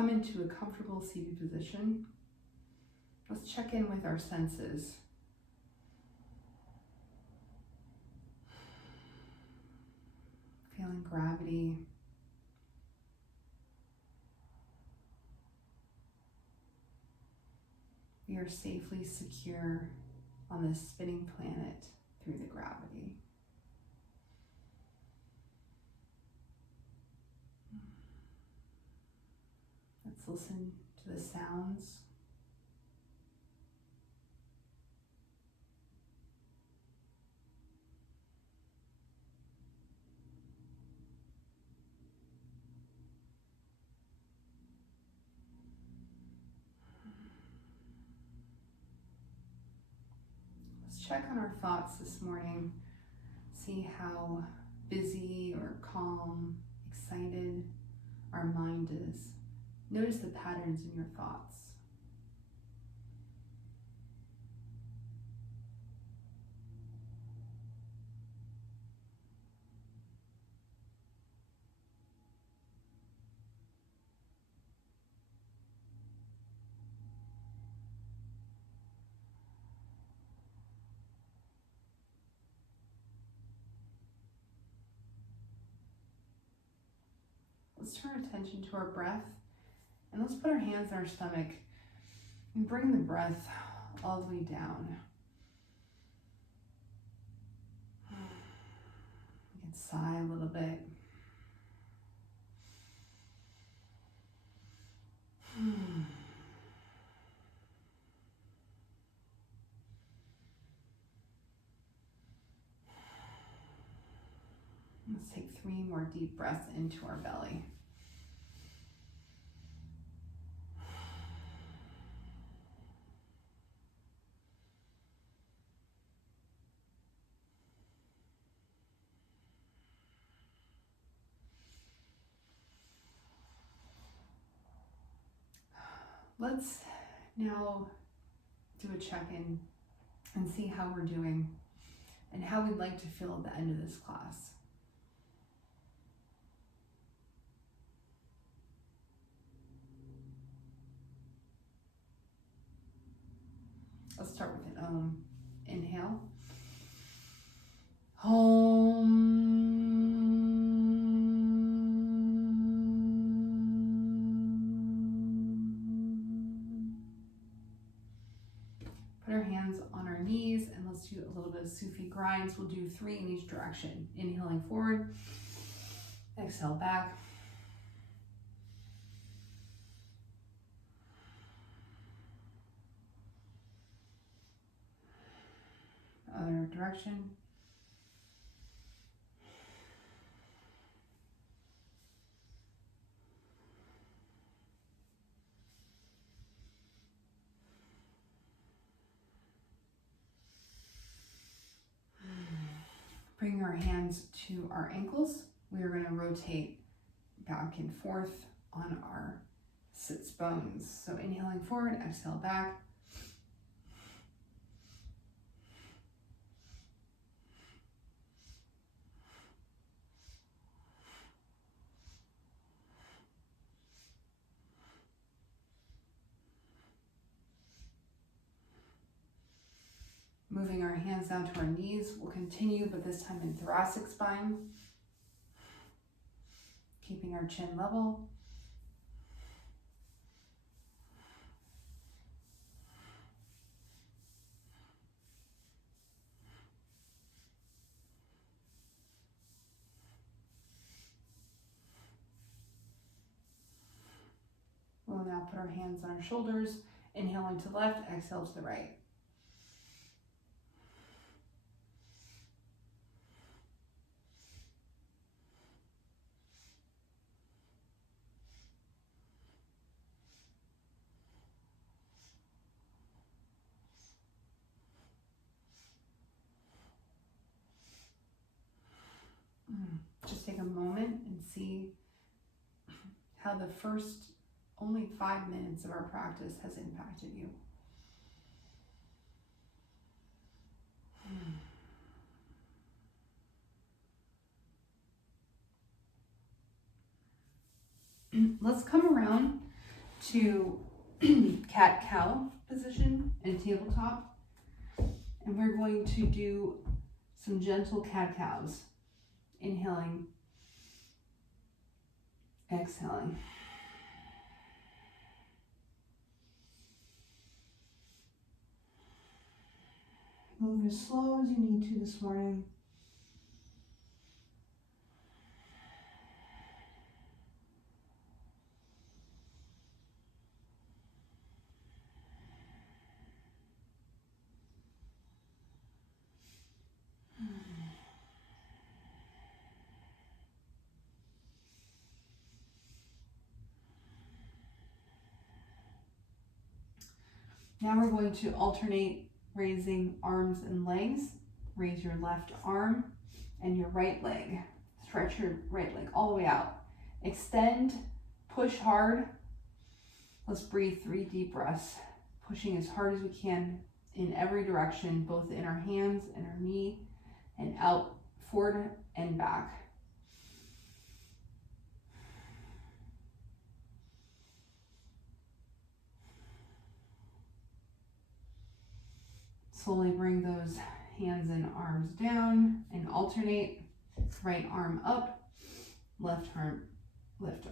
come into a comfortable seated position. Let's check in with our senses. Feeling gravity. We are safely secure on this spinning planet through the gravity. Let's listen to the sounds. Let's check on our thoughts this morning. See how busy or calm, excited our mind is. Notice the patterns in your thoughts. Let's turn attention to our breath, and let's put our hands on our stomach and bring the breath all the way down. You can sigh a little bit. Let's take 3 more deep breaths into our belly. Let's now do a check-in and see how we're doing and how we'd like to feel at the end of this class. Let's start with an Om. Inhale. Om. Put our hands on our knees and let's do a little bit of Sufi grinds. We'll do 3 in each direction. Inhaling forward. Exhale back. Other direction. Bring our hands to our ankles. We are going to rotate back and forth on our sits bones. So inhaling forward, exhale back. Moving our hands down to our knees, we'll continue, but this time in thoracic spine. Keeping our chin level. We'll now put our hands on our shoulders, inhaling to the left, exhale to the right. Just take a moment and see how the first only 5 minutes of our practice has impacted you. Let's come around to cat-cow position and tabletop. And we're going to do some gentle cat-cows. Inhaling, exhaling. Move as slow as you need to this morning. Now we're going to alternate raising arms and legs. Raise your left arm and your right leg. Stretch your right leg all the way out. Extend, push hard. Let's breathe 3 deep breaths, pushing as hard as we can in every direction, both in our hands and our knee, and out, forward and back. Slowly bring those hands and arms down and alternate. Right arm up, left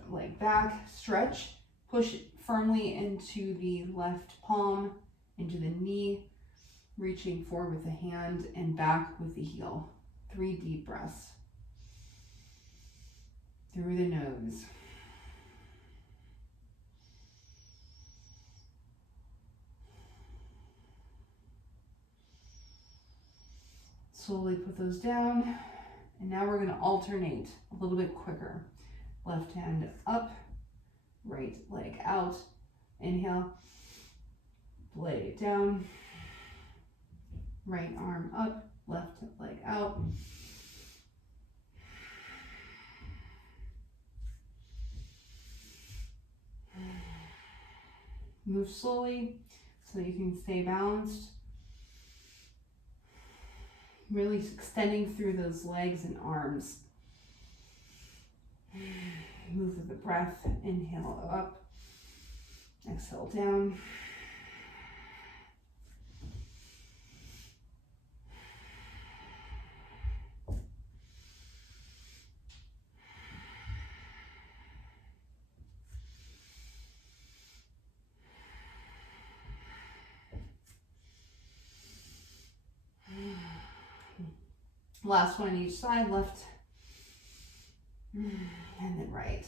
leg back, stretch, push firmly into the left palm, into the knee, reaching forward with the hand and back with the heel. 3 deep breaths. Through the nose. Slowly put those down, and now we're going to alternate a little bit quicker. Left hand up, right leg out. Inhale, lay it down. Right arm up, left leg out. Move slowly so you can stay balanced. Really extending through those legs and arms. Move with the breath. Inhale up. Exhale down. Last one on each side, left and then right.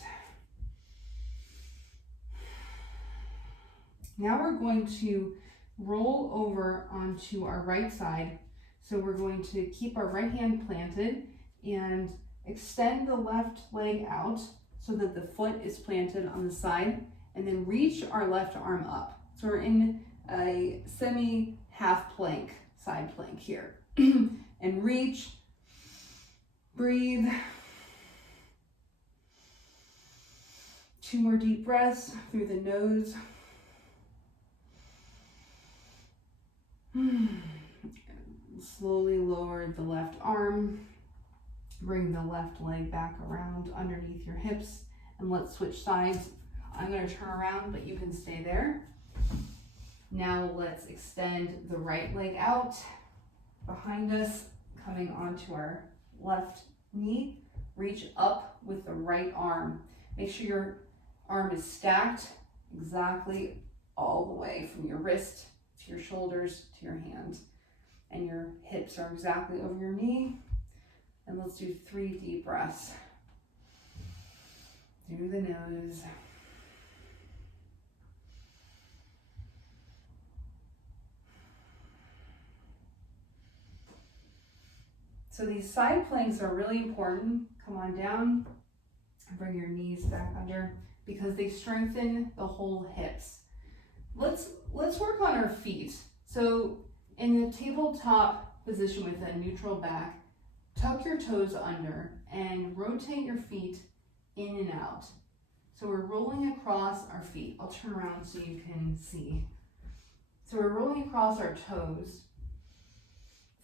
Now we're going to roll over onto our right side. So we're going to keep our right hand planted and extend the left leg out so that the foot is planted on the side, and then reach our left arm up. So we're in a semi-half plank, side plank here. And reach. Breathe. 2 more deep breaths through the nose. Slowly lower the left arm. Bring the left leg back around underneath your hips, and let's switch sides. I'm going to turn around, but you can stay there. Now let's extend the right leg out behind us, coming onto our left knee. Reach up with the right arm. Make sure your arm is stacked exactly all the way from your wrist to your shoulders to your hand. And your hips are exactly over your knee. And let's do 3 deep breaths. Through the nose. So these side planks are really important. Come on down, bring your knees back under, because they strengthen the whole hips. Let's work on our feet. So in the tabletop position with a neutral back, tuck your toes under and rotate your feet in and out. So we're rolling across our feet. I'll turn around so you can see. So we're rolling across our toes,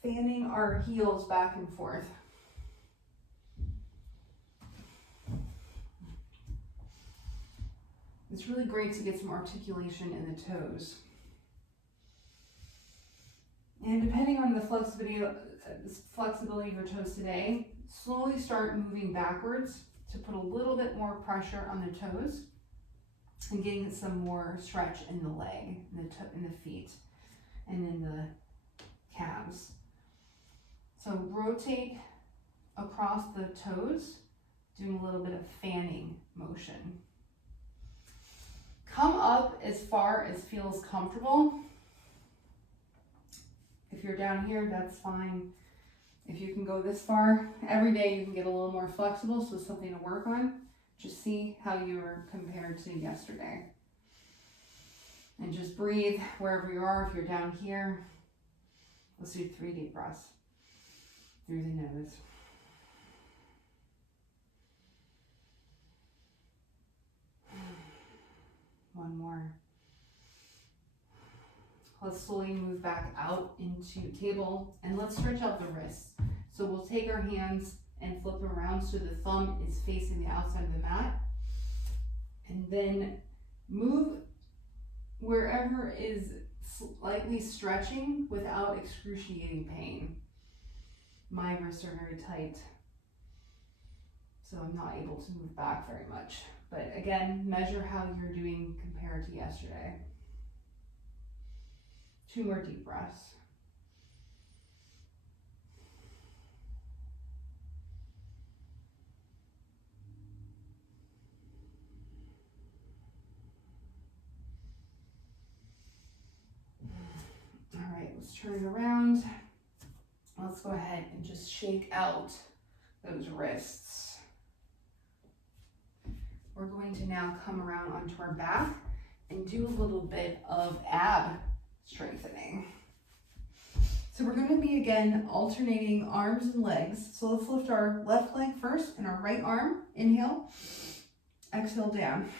fanning our heels back and forth. It's really great to get some articulation in the toes. And depending on the flexibility of your toes today, slowly start moving backwards to put a little bit more pressure on the toes and getting some more stretch in the leg, in the feet, and in the calves. So rotate across the toes, doing a little bit of fanning motion. Come up as far as feels comfortable. If you're down here, that's fine. If you can go this far, every day you can get a little more flexible, so it's something to work on. Just see how you are compared to yesterday. And just breathe wherever you are. If you're down here, let's do 3 deep breaths through the nose. One more. Let's slowly move back out into table, and let's stretch out the wrists. So we'll take our hands and flip them around so the thumb is facing the outside of the mat. And then move wherever is slightly stretching without excruciating pain. My wrists are very tight, so I'm not able to move back very much. But again, measure how you're doing compared to yesterday. 2 more deep breaths. All right, let's turn it around. Let's go ahead and just shake out those wrists. We're going to now come around onto our back and do a little bit of ab strengthening. So we're going to be again alternating arms and legs. So let's lift our left leg first and our right arm. Inhale, exhale down.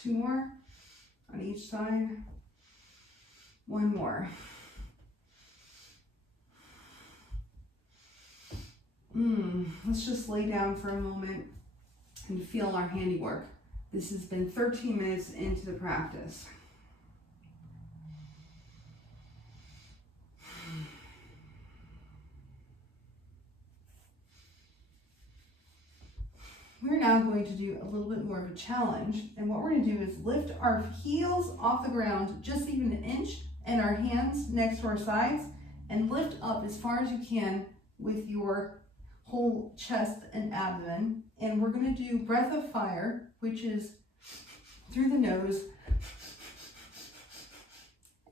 Two more on each side. One more. Let's just lay down for a moment and feel our handiwork. This has been 13 minutes into the practice. We're now going to do a little bit more of a challenge, and what we're going to do is lift our heels off the ground just even an inch and our hands next to our sides, and lift up as far as you can with your whole chest and abdomen. And we're going to do breath of fire, which is through the nose,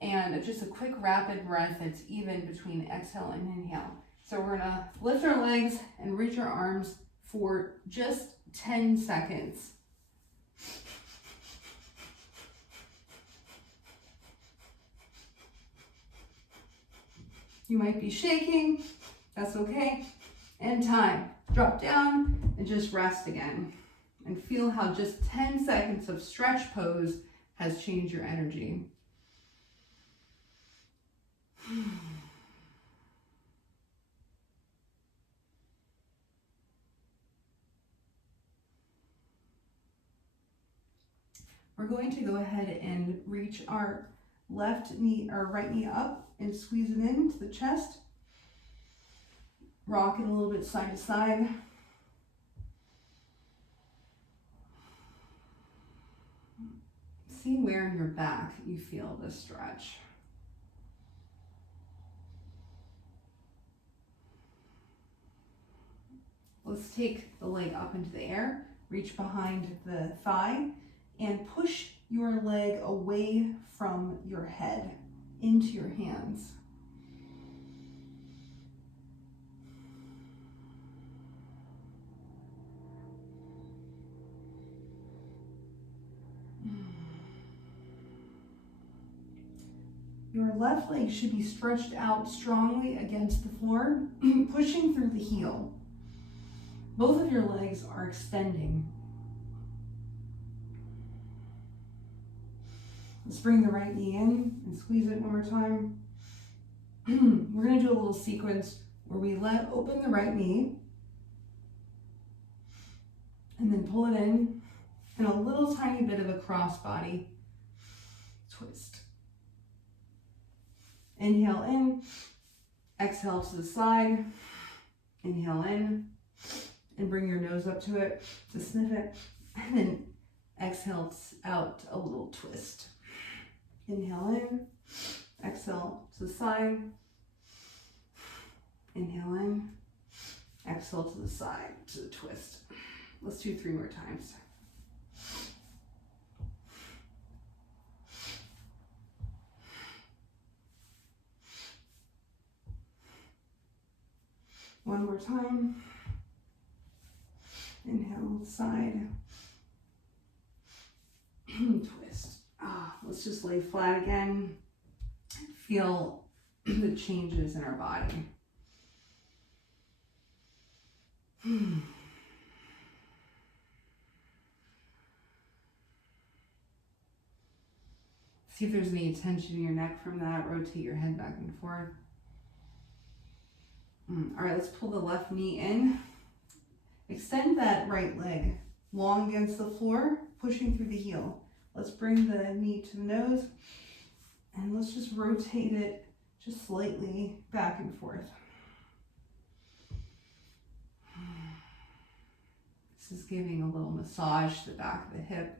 and just a quick rapid breath that's even between exhale and inhale. So we're going to lift our legs and reach our arms for just 10 seconds. You might be shaking, that's okay. And time. Drop down and just rest again. And feel how just 10 seconds of stretch pose has changed your energy. We're going to go ahead and reach our left knee, our right knee up and squeeze it into the chest. Rock it a little bit side to side. See where in your back you feel the stretch. Let's take the leg up into the air, reach behind the thigh, and push your leg away from your head into your hands. Your left leg should be stretched out strongly against the floor, pushing through the heel. Both of your legs are extending. Let's bring the right knee in and squeeze it one more time. We're going to do a little sequence where we let open the right knee and then pull it in and a little tiny bit of a crossbody twist. Inhale in, exhale to the side, inhale in, and bring your nose up to it to sniff it, and then exhale out a little twist. Inhale in, exhale to the side, inhale in, exhale to the side, to the twist. Let's do 3 more times. One more time. Inhale, side, twist. Let's just lay flat again. Feel the changes in our body. See if there's any tension in your neck from that. Rotate your head back and forth. All right, let's pull the left knee in. Extend that right leg long against the floor, pushing through the heel. Let's bring the knee to the nose and let's just rotate it just slightly back and forth. This is giving a little massage to the back of the hip.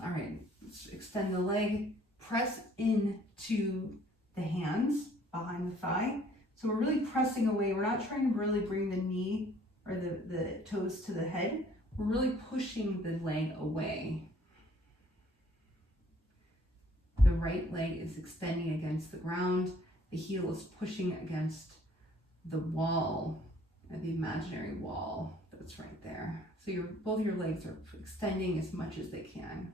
All right, let's extend the leg, press into the hands behind the thigh. So we're really pressing away. We're not trying to really bring the knee or the toes to the head. We're really pushing the leg away. The right leg is extending against the ground. The heel is pushing against the wall, the imaginary wall that's right there. So both your legs are extending as much as they can.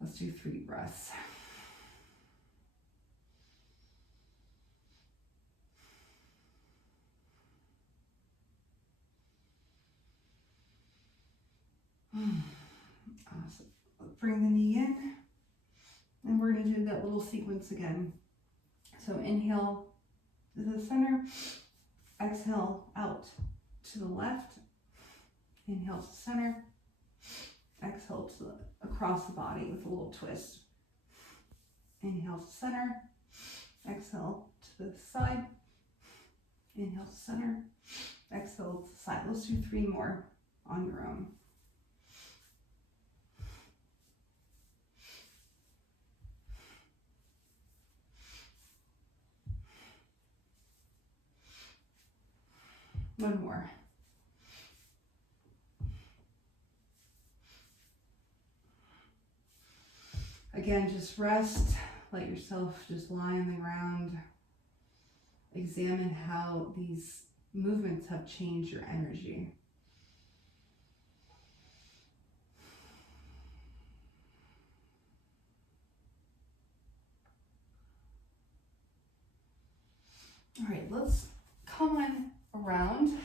Let's do 3 breaths. Awesome. Bring the knee in, and we're going to do that little sequence again. So inhale to the center, exhale out to the left, inhale to the center, exhale to across the body with a little twist. Inhale to center, exhale to the side, inhale to center, exhale to the side. Let's do 3 more on your own. One more. Again, just rest. Let yourself just lie on the ground. Examine how these movements have changed your energy. All right, let's come on around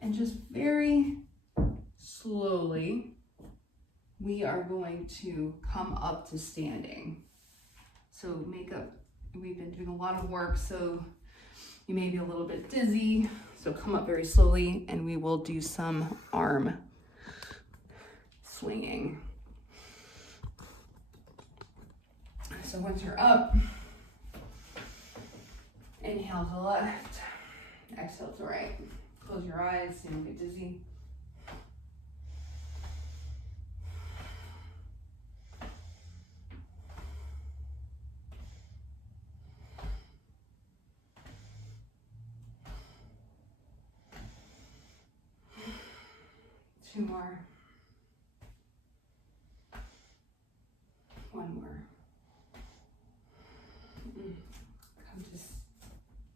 and just very slowly we are going to come up to standing. So we've been doing a lot of work, so you may be a little bit dizzy, so come up very slowly and we will do some arm swinging. So once you're up, inhale to the left, exhale to the right. Close your eyes so you don't get dizzy. Two more. One more. Come to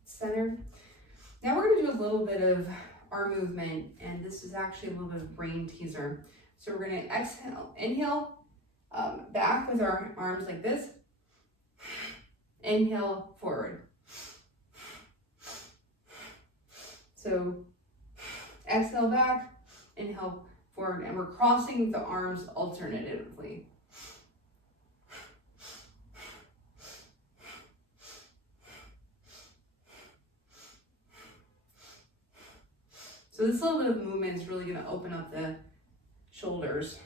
center. Now we're going to do a little bit of our movement, and this is actually a little bit of brain teaser. So we're gonna exhale, inhale, back with our arms like this. Inhale, forward. So exhale back, inhale forward, and we're crossing the arms alternatively. So this little bit of movement is really going to open up the shoulders.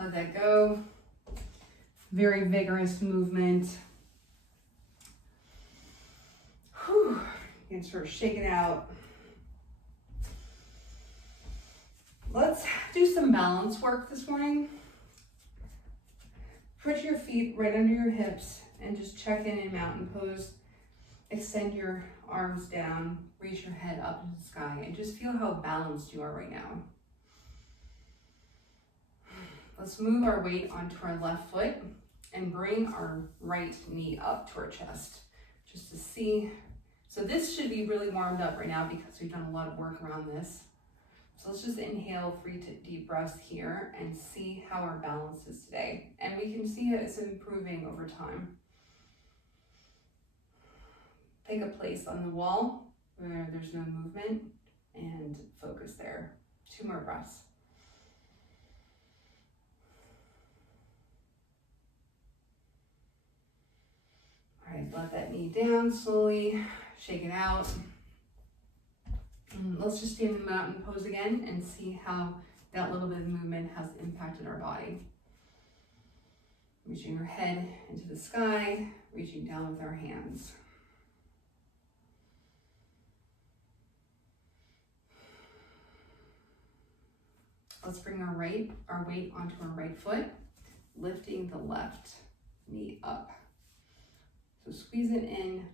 Let that go. Very vigorous movement. Whew. You can sort of shake it out. Let's do some balance work this morning. Put your feet right under your hips and just check in mountain pose. Extend your arms down, reach your head up into the sky, and just feel how balanced you are right now. Let's move our weight onto our left foot and bring our right knee up to our chest, just to see. So this should be really warmed up right now because we've done a lot of work around this. So let's just inhale 3 deep breaths here and see how our balance is today. And we can see it's improving over time. Pick a place on the wall where there's no movement and focus there. 2 more breaths. All right, let that knee down slowly, shake it out. And let's just stand in mountain pose again and see how that little bit of movement has impacted our body. Reaching our head into the sky, reaching down with our hands. Let's bring our weight onto our right foot, lifting the left knee up. So squeeze it in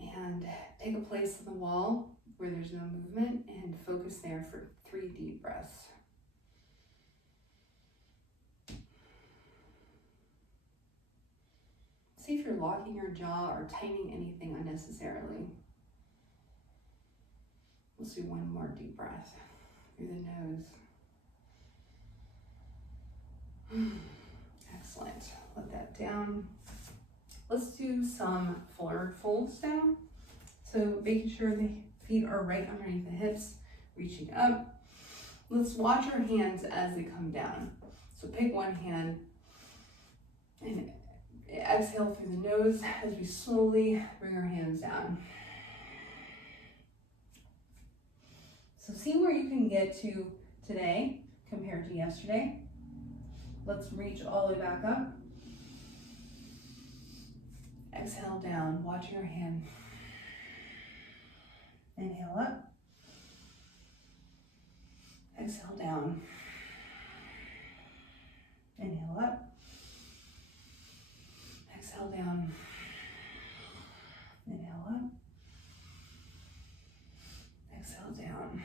and take a place on the wall where there's no movement and focus there for 3 deep breaths. See if you're locking your jaw or tightening anything unnecessarily. Let's do 1 more deep breath through the nose. Excellent. Let that down. Let's do some forward folds down. So making sure the feet are right underneath the hips, reaching up. Let's watch our hands as they come down. So pick one hand and exhale through the nose as we slowly bring our hands down. So see where you can get to today compared to yesterday. Let's reach all the way back up. Exhale down, watch your hand. Inhale up. Exhale down. Inhale up. Exhale down. Inhale up. Exhale down.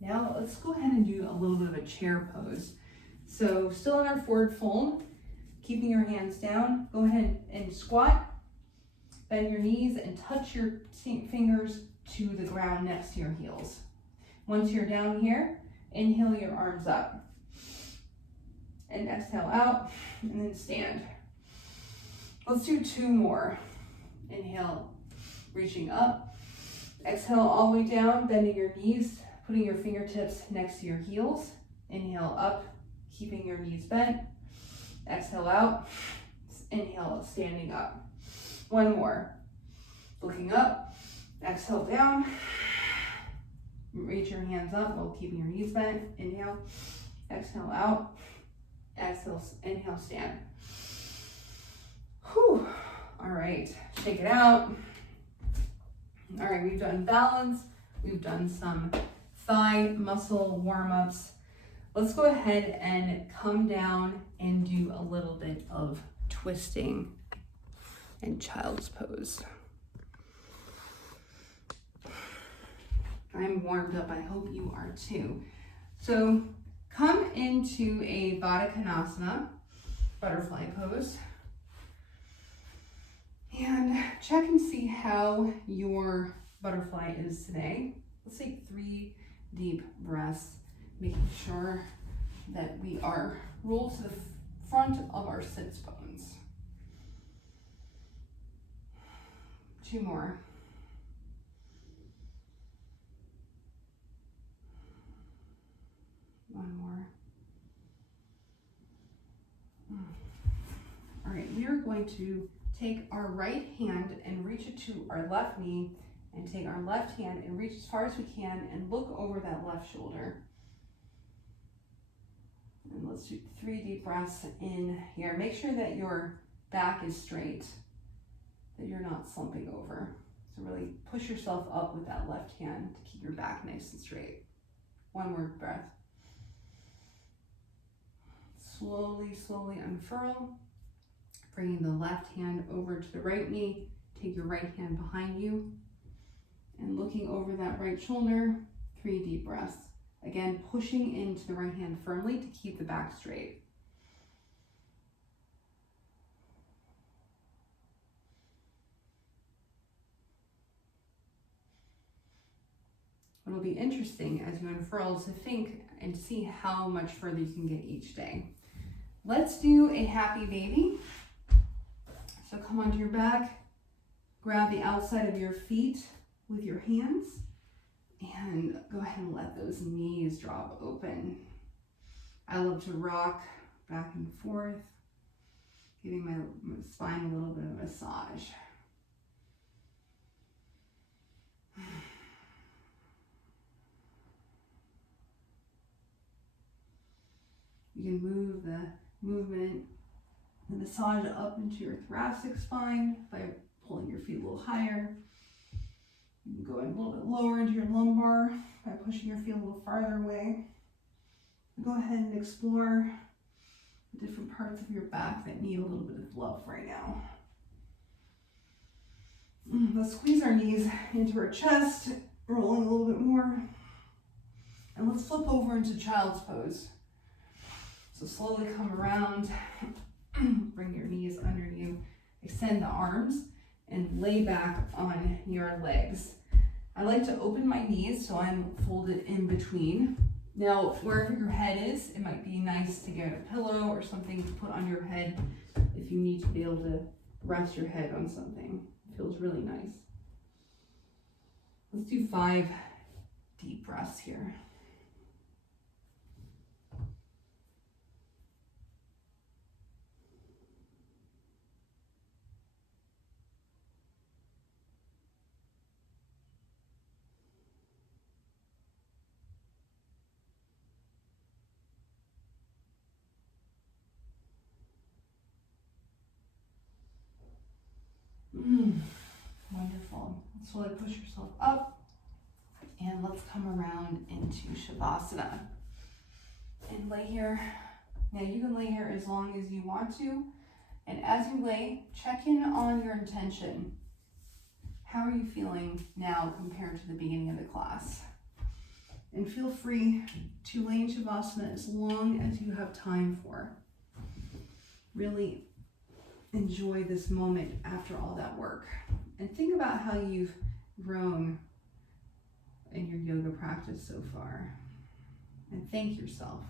Now let's go ahead and do a little bit of a chair pose. So still in our forward fold, keeping your hands down, go ahead and squat, bend your knees and touch your fingers to the ground next to your heels. Once you're down here, inhale your arms up and exhale out and then stand. Let's do 2 more. Inhale, reaching up, exhale all the way down, bending your knees, putting your fingertips next to your heels. Inhale up, keeping your knees bent. Exhale out, inhale, standing up. 1 more. Looking up, exhale down. Reach your hands up while keeping your knees bent. Inhale, exhale out. Exhale, inhale, stand. Whew. All right, shake it out. All right, we've done balance, We've done some thigh muscle warm-ups. Let's go ahead and come down and do a little bit of twisting and child's pose. I'm warmed up, I hope you are too. So come into a Baddha Konasana, butterfly pose, and check and see how your butterfly is today. Let's take 3 deep breaths, making sure that we are rolled to the front of our sits bones. 2 more. One more. All right, we are going to take our right hand and reach it to our left knee, and take our left hand and reach as far as we can and look over that left shoulder. And let's do 3 deep breaths in here. Make sure that your back is straight, that you're not slumping over. So really push yourself up with that left hand to keep your back nice and straight. 1 more breath. Slowly, slowly unfurl, bringing the left hand over to the right knee. Take your right hand behind you and looking over that right shoulder. 3 deep breaths. Again, pushing into the right hand firmly to keep the back straight. It'll be interesting as you unfurl to think and see how much further you can get each day. Let's do a happy baby. So come onto your back, grab the outside of your feet with your hands, and go ahead and let those knees drop open. I love to rock back and forth, giving my spine a little bit of a massage. You can move the movement, the massage up into your thoracic spine by pulling your feet a little higher. You can go in a little bit lower into your lumbar by pushing your feet a little farther away. Go ahead and explore the different parts of your back that need a little bit of love right now. Let's squeeze our knees into our chest, rolling a little bit more. And let's flip over into child's pose. So slowly come around, bring your knees under you, extend the arms, and lay back on your legs. I like to open my knees so I'm folded in between. Now, wherever your head is, it might be nice to get a pillow or something to put on your head if you need to be able to rest your head on something. It feels really nice. Let's do 5 deep breaths here. Wonderful. Slowly push yourself up, and let's come around into Shavasana. And lay here. Now you can lay here as long as you want to, and as you lay, check in on your intention. How are you feeling now compared to the beginning of the class? And feel free to lay in Shavasana as long as you have time for. Really enjoy this moment after all that work. And think about how you've grown in your yoga practice so far. And thank yourself.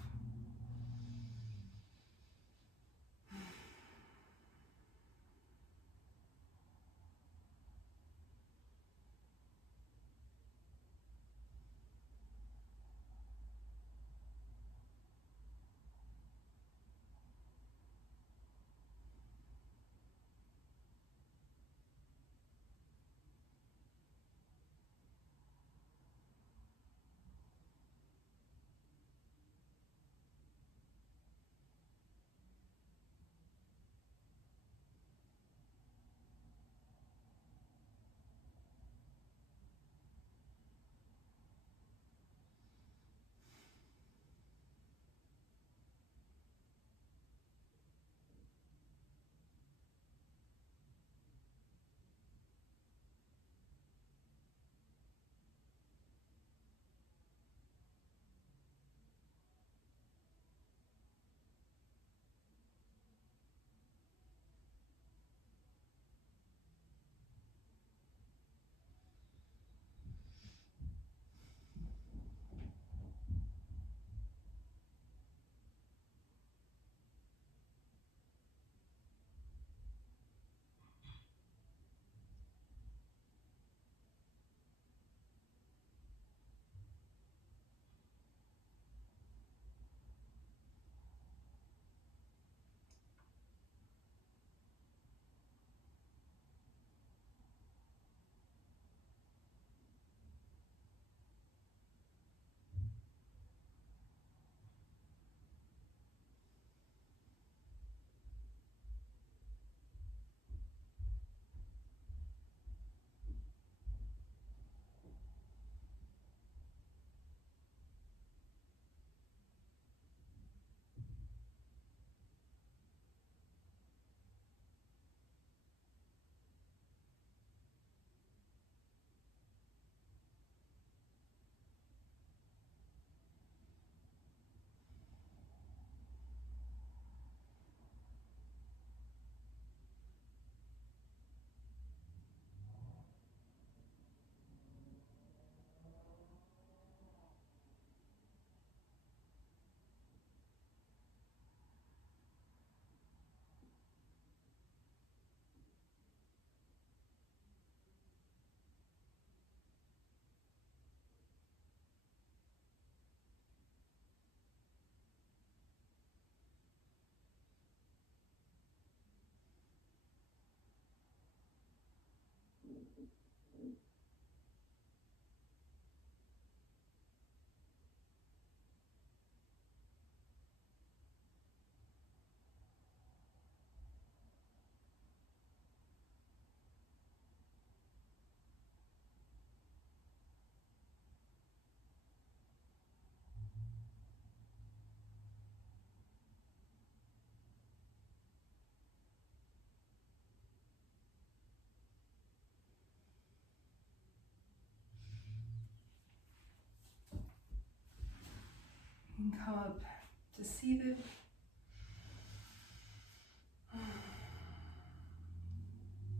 And come up to seated.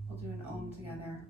We'll do an Om together.